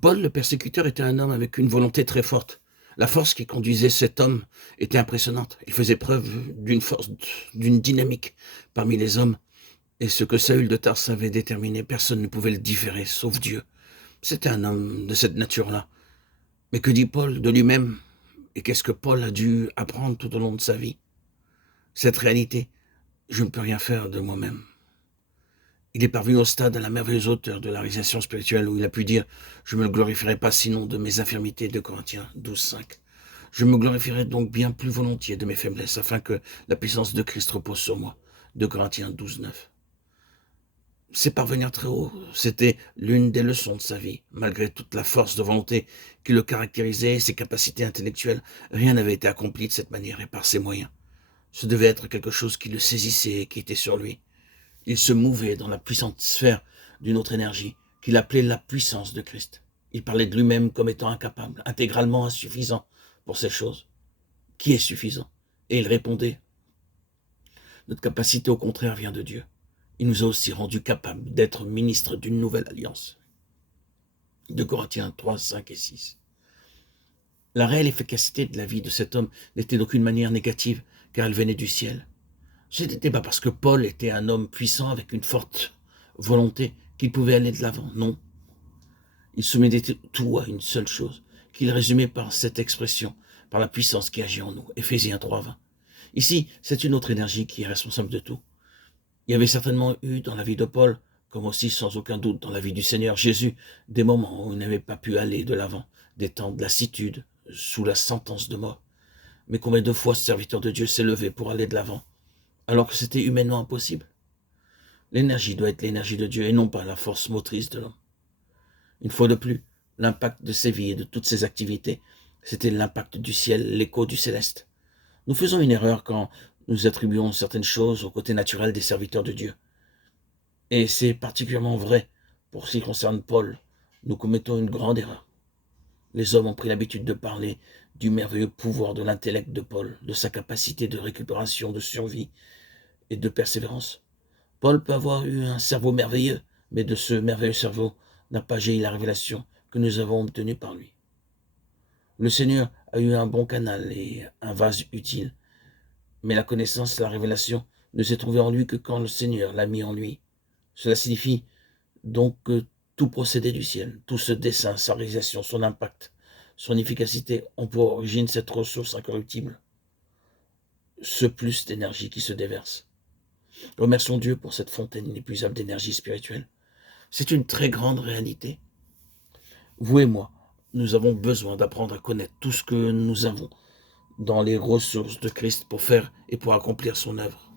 Paul, le persécuteur, était un homme avec une volonté très forte. La force qui conduisait cet homme était impressionnante. Il faisait preuve d'une force, d'une dynamique parmi les hommes. Et ce que Saül de Tarse avait déterminé, personne ne pouvait le différer, sauf Dieu. C'était un homme de cette nature-là. Mais que dit Paul de lui-même? Et qu'est-ce que Paul a dû apprendre tout au long de sa vie? Cette réalité, je ne peux rien faire de moi-même. Il est parvenu au stade à la merveilleuse hauteur de la réalisation spirituelle où il a pu dire « Je ne me glorifierai pas sinon de mes infirmités » de Corinthiens 12:5. Je me glorifierai donc bien plus volontiers de mes faiblesses afin que la puissance de Christ repose sur moi de Corinthiens 12:9. C'est parvenir très haut, c'était l'une des leçons de sa vie. Malgré toute la force de volonté qui le caractérisait et ses capacités intellectuelles, rien n'avait été accompli de cette manière et par ces moyens. Ce devait être quelque chose qui le saisissait et qui était sur lui. Il se mouvait dans la puissante sphère d'une autre énergie, qu'il appelait la puissance de Christ. Il parlait de lui-même comme étant incapable, intégralement insuffisant pour ces choses. Qui est suffisant? Et il répondait, notre capacité au contraire vient de Dieu. Il nous a aussi rendus capables d'être ministres d'une nouvelle alliance. De Corinthiens 3, 5 et 6. La réelle efficacité de la vie de cet homme n'était d'aucune manière négative, car elle venait du ciel. Ce n'était pas parce que Paul était un homme puissant avec une forte volonté qu'il pouvait aller de l'avant, non. Il soumettait tout à une seule chose, qu'il résumait par cette expression, par la puissance qui agit en nous. Éphésiens 3:20. Ici, c'est une autre énergie qui est responsable de tout. Il y avait certainement eu dans la vie de Paul, comme aussi sans aucun doute dans la vie du Seigneur Jésus, des moments où il n'avait pas pu aller de l'avant, des temps de lassitude, sous la sentence de mort. Mais combien de fois ce serviteur de Dieu s'est levé pour aller de l'avant, alors que c'était humainement impossible? L'énergie doit être l'énergie de Dieu et non pas la force motrice de l'homme. Une fois de plus, l'impact de ses vies et de toutes ses activités, c'était l'impact du ciel, l'écho du céleste. Nous faisons une erreur quand nous attribuons certaines choses au côté naturel des serviteurs de Dieu. Et c'est particulièrement vrai pour ce qui concerne Paul. Nous commettons une grande erreur. Les hommes ont pris l'habitude de parler du merveilleux pouvoir de l'intellect de Paul, de sa capacité de récupération, de survie et de persévérance. Paul peut avoir eu un cerveau merveilleux, mais de ce merveilleux cerveau n'a pas jailli la révélation que nous avons obtenue par lui. Le Seigneur a eu un bon canal et un vase utile, mais la connaissance et la révélation ne s'est trouvée en lui que quand le Seigneur l'a mis en lui. Cela signifie donc que tout procédé du ciel, tout ce dessein, sa réalisation, son impact, son efficacité ont pour origine cette ressource incorruptible, ce plus d'énergie qui se déverse. Remercions Dieu pour cette fontaine inépuisable d'énergie spirituelle. C'est une très grande réalité. Vous et moi, nous avons besoin d'apprendre à connaître tout ce que nous avons dans les ressources de Christ pour faire et pour accomplir son œuvre.